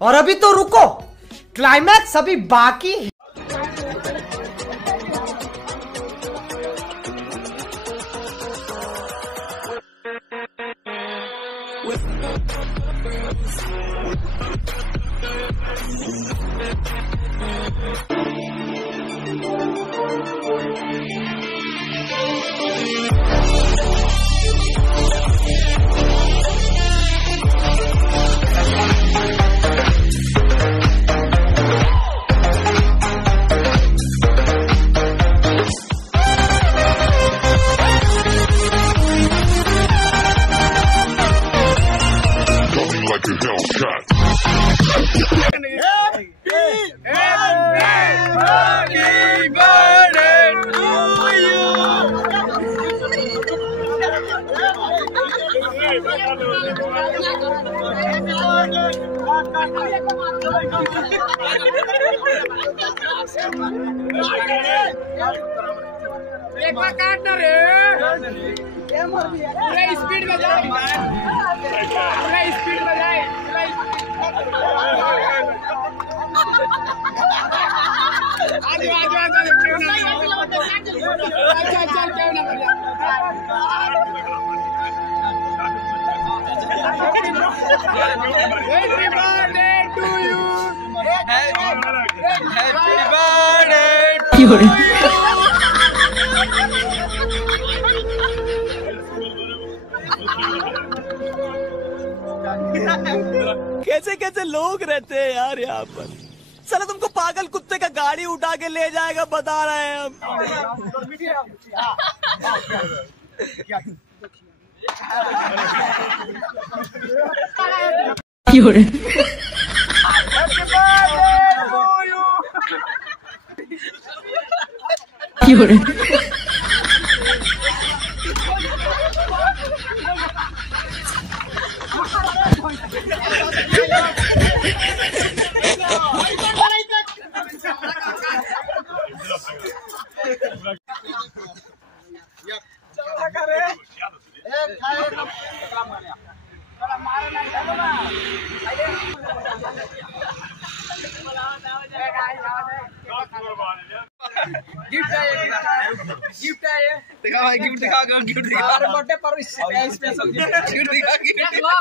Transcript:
और अभी तो रुको, क्लाइमैक्स अभी बाकी है। एक बार काटना रे, पूरा स्पीड में जाए, पूरा स्पीड में जाए। आजू आजू आजू क्यों ना, अच्छा अच्छा क्यों ना बढ़िया। Happy birthday to you, happy birthday to you। कैसे कैसे लोग रहते हैं यार यहाँ पर। साला तुमको पागल कुत्ते का गाड़ी उठा के ले जाएगा, बता रहे हैं हम। गिफ्ट है ये, दिखा भाई, गिफ्ट दिखा, गिफ्ट दिखा। बर्थडे पर स्पेशल गिफ्ट दिखा।